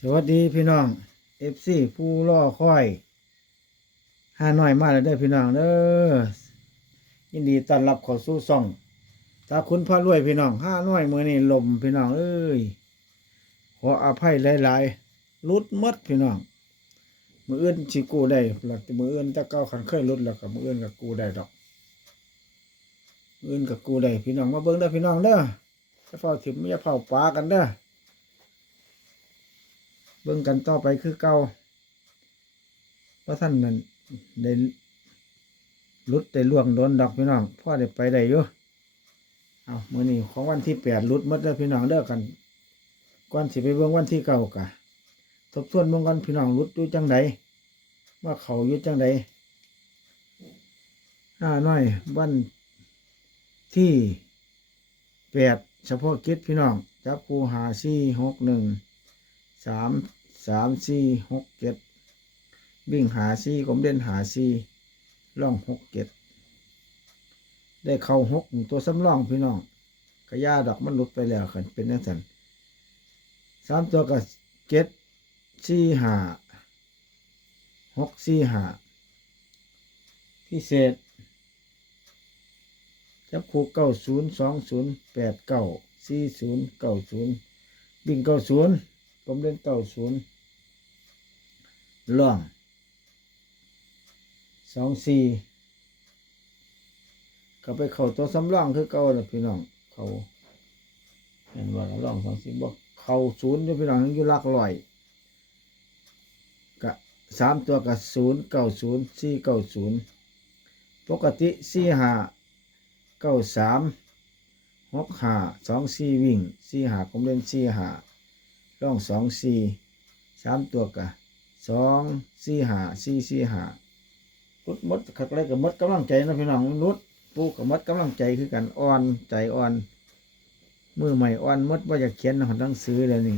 สวัสดีพี่น้องเอฟซีผู้ล่อค่อยห้าน้อยมาแล้วเด้อพี่น้องเด้อยินดีต้อนรับเข้าสู่ซ่องตาคุณพระรวยพี่น้องห้าน้อยมือนี่ลมพี่น้องเอ้ยขออภัยหลายๆลุดมดพี่น้องมืออื่นสิกูได้หลักมืออื่นถ้าเก้าขันเคยลุดแล้วกับมืออื่นกับกูได้ดอกมืออื่นกับกูได้พี่น้องมาเบิ่งเด้อพี่น้องเด้อจะเฝ้าถิ่มไม่จะเฝ้าปลากันเด้อ เบิ่งกันต่อไปคือเก่าว่าท่านนั้นได้ลุดได้ล่วงโดนดอกพี่น้องพ่อได้ไปได้อยู่เอามื้อนี้ของวันที่แปดลุดหมดแล้วพี่น้องเด้อกันก่อนสิไปเบิ่งวันที่เก้ากะทบทวนเบิ่งกันพี่น้องลุดอยู่จังใดว่าเขาอยู่จังใดห้าน้อยวันที่แปดเฉพาะกิจพี่น้องจับคูหาสี่หกหนึ่ง สามสามสี่หกเจ็ดวิ่งหาสี่ผมเด่นหาสี่ล่องหกเจ็ดได้เข้าหกตัวสำรองพี่น้องกระยาดอกมันหลุดไปแล้วขันเป็นนักสันสามตัวกับเจ็ดสี่หาหกสี่หาพิเศษจับคู่เก้าศูนย์สองศูนย์แปดเก้าสี่ศูนย์เก้าศูนย์วิ่งเก้าศูนย์ ผมเล่นเก้าศูนย์ล่องสองสี่ก็ไปเข้าตัวสำรองคือเก่าแล้วพี่น้องเขาเห็นว่าล่องสองสี่บอกเข้าศูนย์พี่น้องยังอยู่ลักร้อยกะสามตัวกับศูนย์เก้าศูนย์สี่เก้าศูนย์ปกติสี่ห้าเก้าสามหกห้าสองสี่วิ่งสี่ห้าผมเล่นสี่ห้า ร่องสองสี่สามตัวกะสองสี่หาสี่สี่หาลุดมดขักไรกับมดกำลังใจนะพี่น้องนุดปูกับมดกำลังใจคือกันอ่อนใจอ่อน มือใหม่อ่อนมดว่าจะเขียนหนังสือเลยนี่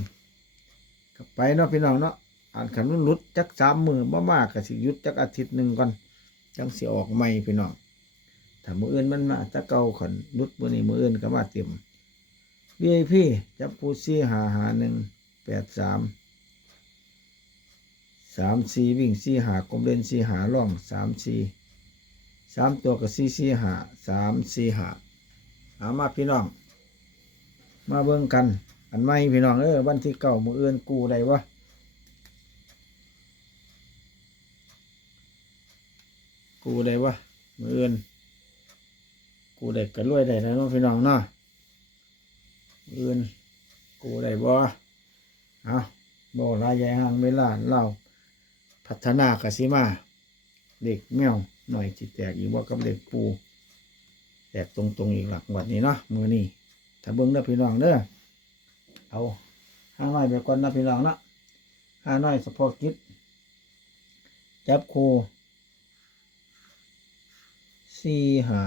กไปเนาะพี่น้องเนาะอ่านขันนุ่นลุดจักสามมือบ่มากก็สิยุดจักอาทิตย์หนึ่งก่อนจังสิออกใหม่พี่น้องถ้ามืออื่นมันมาถ้าเก่าขันลุดมือนี้มืออื่นก็มาเต็ม VIP จับผู้ซี่หาหาหนึ่ง แปดสามสามสี่วิ่งสี่หากลมเล่นสี่หาล่องสามสี่สามตัวกับสี่สี่หาสามสี่หาหามาพี่น้อง มาเบิ่งกัน อันไม่พี่น้องเออวันที่เก่ามือเอื้อนกูได้วะกูได้วะมือเอื้อนกูได้กันรวยได้นะเนาะพี่น้องเนาะอื่นกูได้บ่ เอาบ่ลายใหญ่ห่างเวลาเราพัฒนากสิมา เด็กแมวหน่อยจิตแตกอีกว่ากับเด็กปู แตกตรงๆอีกหลักวันนี้เนาะมือนี้ถ้าเบิ้งเด้อพี่น้องเด้อเอาห้าน้อยไปก่อนนะพี่น้องเนาะห้าน้อยเฉพาะกิจจับคูสี่ห้า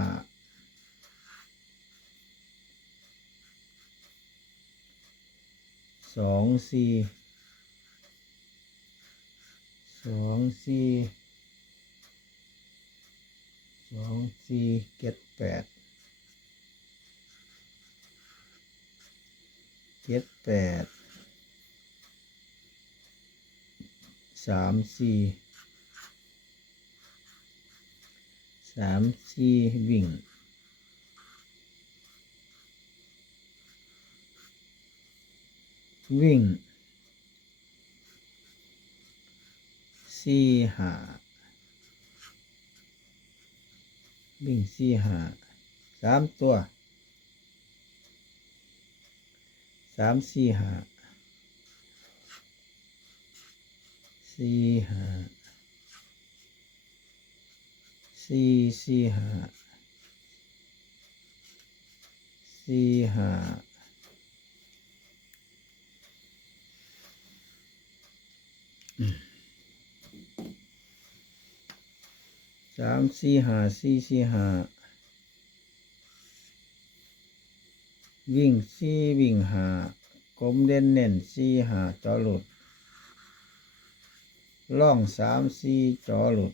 สองสี่สองสี่สองสี่เจ็ดแปดเจ็ดแปดสามสี่สามสี่วิ่ง วิ่งสี่หาวิ่งสี่หาสามตัวสามสี่หาสี่หาสี่สี่หาสี่หา สามสี่ห้าสี่สี่ห้าวิ่งสี่วิ่งหากลมเด่นเน่นสี่หาจอหลุดล่องสามสี่จอหลุด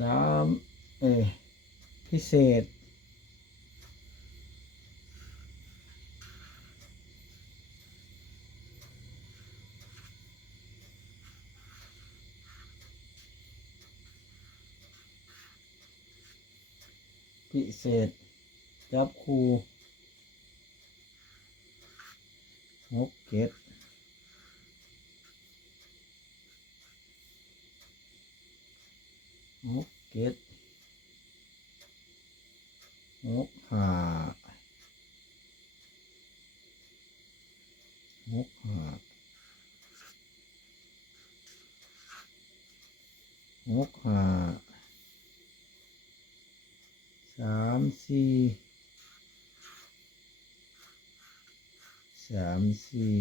สามเอยพิเศษพิเศษ จับคูหกเก็ดหก เก็ดหกห้าหกห้าหกห้าสามสี่สามสี่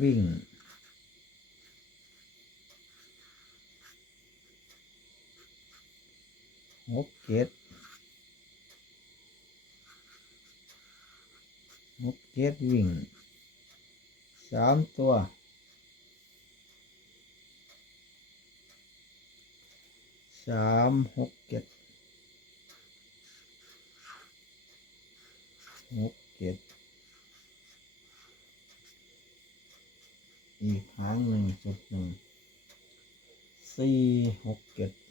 วิ่ง หกเจ็ดหกเจ็ดวิ่งสามตัวสามหกเจ็ดหกเจ็ดอีกหางหนึ่งจุดหนึ่งสี่หกเจ็ด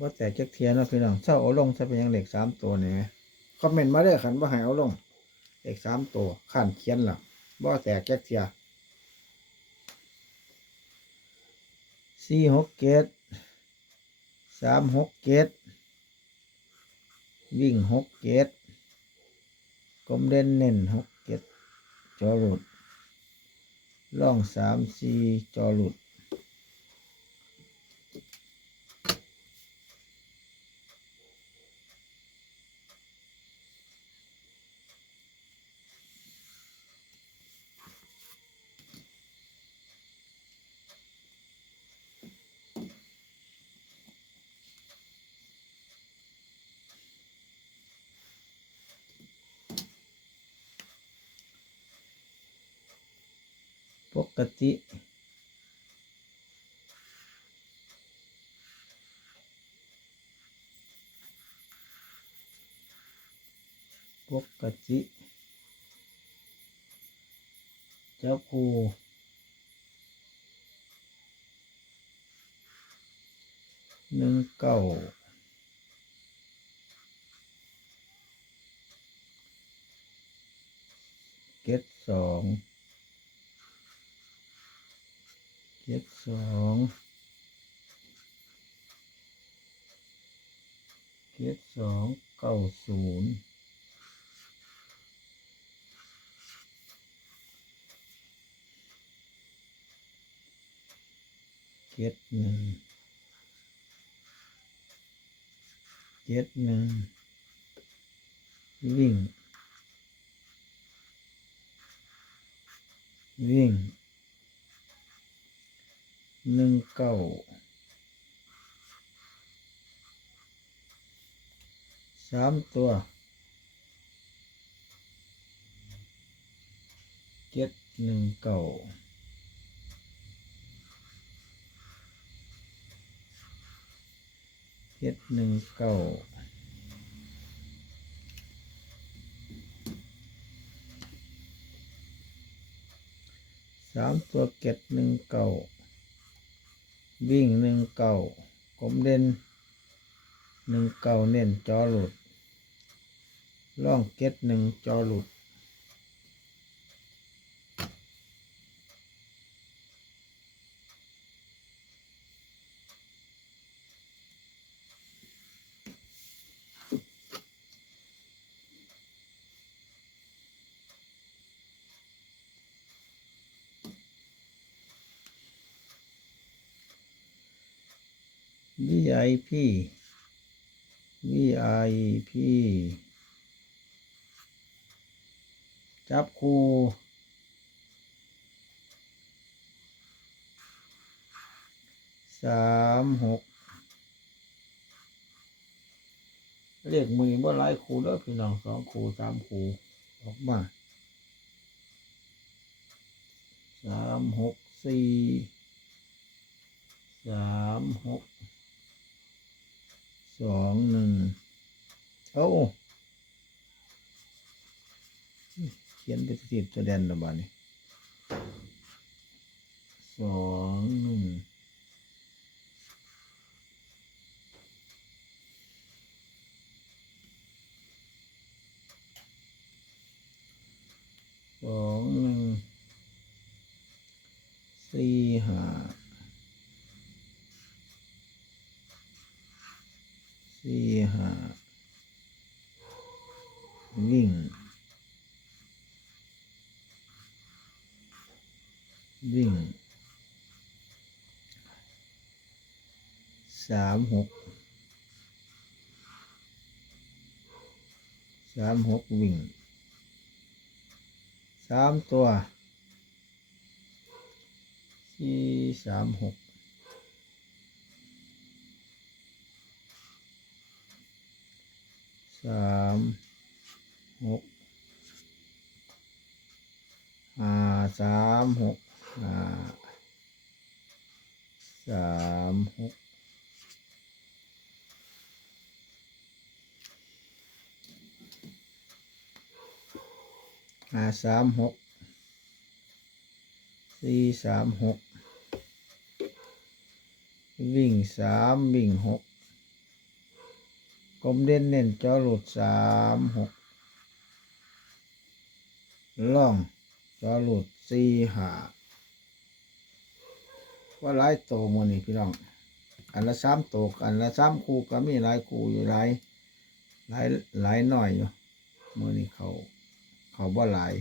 ว่าแต่จักเทียนเนาะพี่น้องเศร้าเอาลงจะเป็นยังเหล็กสามตัวนี่ไหมคอมเมนต์มาเด้อขันว่าให้เอาลงเหล็กสามตัวขันเขียนล่ะว่าแต่จักเทียสี่หกเกตสามหกเกตวิ่งหกเกตกลมเด่นเน้นหกเกตจอหลุดล่องสามสี่จอหลุด ปกติ ปกติเจ้าคูหนึ่งเก้าเก็ดสอง เจ็ดสองเจ็ดสองเก้าศูนย์เจ็ดหนึ่งเจ็ดหนึ่งวิ่งวิ่ง หนึ่งเก้าสามตัวเจ็ดหนึ่งเก้าเจ็ดหนึ่งเก้าสามตัวเจ็ดหนึ่งเก้า วิ่งหนึ่งเก่ากลมเด่นหนึ่งเก่าเน้นจอหลุดล่องเก็ตหนึ่งจอหลุด VIP VIP จับคูสามหกเรียกมือว่าหลายคูแล้วพี่น้องสองคูสามคูออกมาสามหกสี่สามหก สองหนึ่งเอ้าเขียนไปติดตัวแดนระบาดนี่สองหนึ่งสี่ห้าสี่ห้าวิ่ง วิ่ง สามหกสามหกวิ่งสามตัวสี่สามหกสามหกห้าสามหกห้าสามหก ห้าสามหกสี่สามหกวิ่งสามวิ่งหกกลมเด่นเน้นจอหลุดสามหกล่องจอหลุดสี่หาว่าหลายโตมันนี่พี่น้อง อันละสามโตกอันละสามคู่ก็มีหลายคู่อยู่หลายหลายหลายหน่อยอยู่มื่อนี้เขา เขาบ่หลาย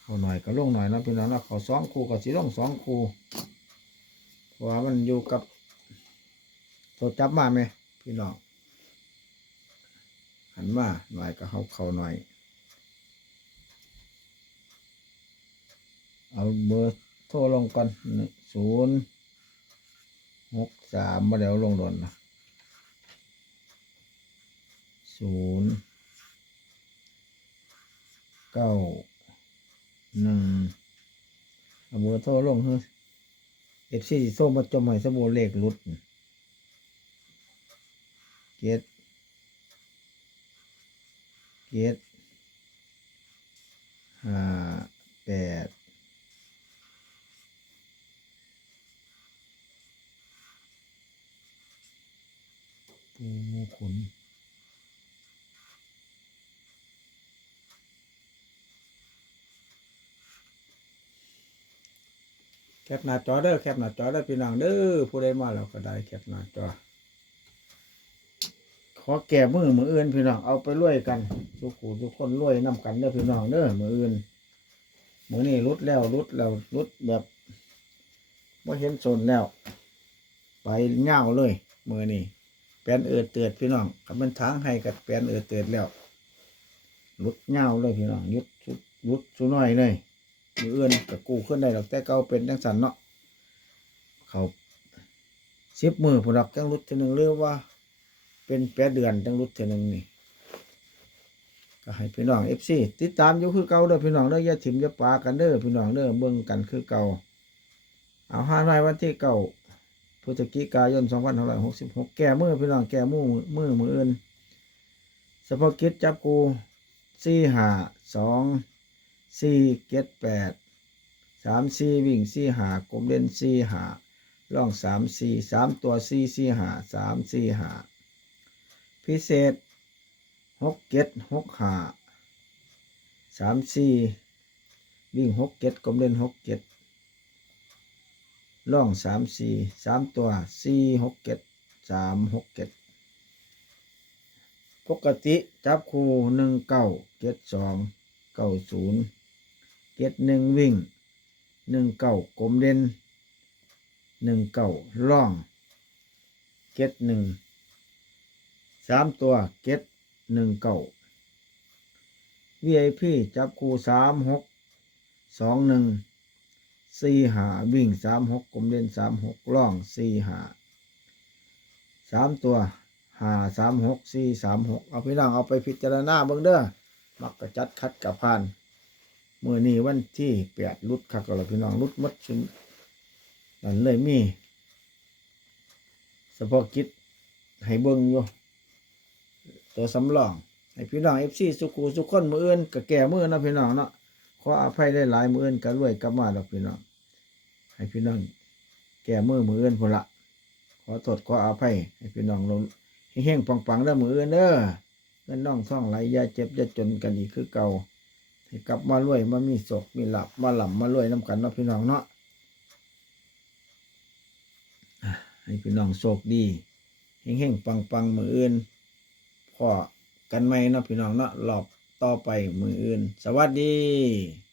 เขาหน่อยก็ลงหน่อยนะพี่น้องนะเขาสองคู่ก็สิลงสองคู่เพราะว่ามันอยู่กับตัวจับมาไหมพี่น้องหันมาหน่อยก็เขาเขาหน่อย เอาเบอร์โทรลงก่อนศูนย์หกสามมาเดี๋ยวลงโดนนะ ศูนย์เก้าหนึ่งเอาเบอร์โทรลงเฮ้ยเอฟซีโทรมาจมให้สบู่เลขหลุดเจ็ดเจ็ดห้าแปดปูขน แคปหน้าจอเด้อแคปหน้าจอเด้อพี่น้องเด้อผู้ใดมาแล้วก็ได้แคปหน้าจอขอแก่มือมืออื่นพี่น้องเอาไปรวยกันทุกคู่ทุกคนรวยนํกันเด้อพี่น้องเด้อมืออื่นมือนี้รุดแล้วรุดแล้วรุดแบบว่าเห็นสนแล้ว ไปเงาวเลยมือนี้แปลนเอิดเตือดพี่น้องกับมันทางให้กับแปลนเอิดเตือดแล้วรุดเงาวเลยพี่น้องยุดชุดรุดชุน้อยเลย มือเอื่นกับกูขึ้นได้หรอกแต่เก่าเป็นจังสันเนาะเขาสิบมือผู้ดักจังรุดจะหนึ่งเรียกว่า เป็นแปดเดือนจังรุดเทนึงนี่ก็ให้พี่น้องเอฟซีติดตามอยู่คือเก่าเด้อพี่น้องเด้ออย่าถิ่มอย่าปากันเด้อพี่น้องเด้อเบิ่งกันคือเก่าเอาห้าน้อยวันที่เก่าพฤศจิกายนสองพันหกร้อยหกสิบหกแก้มือพี่น้องแก้มือมือมืออื่นเฉพาะกิจจับกูสี่ห้าสอง สี่เจ็ดแปดสามสี่วิ่งสี่หากลมเล่นสี่หาล่องสามสี่สามตัวสี่สี่หาสามสี่หาพิเศษหกเก็ดหกหาสามสี่วิ่งหกเก็ดกลมเล่นหกเก็ดล่องสามสี่สามตัวสี่หกเก็ดสามหกเก็ดปกติจับคู่หนึ่งเก้าเก็ดสองเก้าศูนย์ เก็ดหนึ่งวิ่งหนึ่งเก้ากลมเล่นหนึ่งเก้าล่องเก็ดหนึ่งสามตัวเก็ตหนึ่งเก้า VIP จับคู่สามหกสองหนึ่งสี่หาวิ่งสามหกกลมเด่นสามหกล่องสี่หาสามตัวหาสามหกสี่สามหกเอาพี่น้องเอาไปพิจารณาเบิ่งเด้อมักกระจัดคัดกับพาน มื่อนี้วันที่แปดรุดคักก็แล้วพี่น้องรุดหมดชุนนั่นเลยมีเฉพาะกิจให้เบิ่งอยู่ตัวสำรองให้พี่น้องเอฟซีสุกูสุกคนมืออื่นก็แก่มือเนะพี่น้องเนาะขออภัยได้หลายมืออื่นก็รวยกลับมาดอกพี่น้องให้พี่น้องแก่มือมืออื่นพละขอโทษขออภัยให้พี่น้องลงเฮงๆปังๆแล้วมืออื่นเด้อเงินน้องท่องไหลยาเจ็บยาจนกันอีกคือเก่า กลับมารวยมามีศกมีหลับมาหลับมารวยน้ำกันเนาะพี่น้องเนาะให้พี่น้องโชคดีเฮงๆปังปังมืออื่นพอกันไหมเนาะพี่น้องเนาะหลอบต่อไปมืออื่น สวัสดี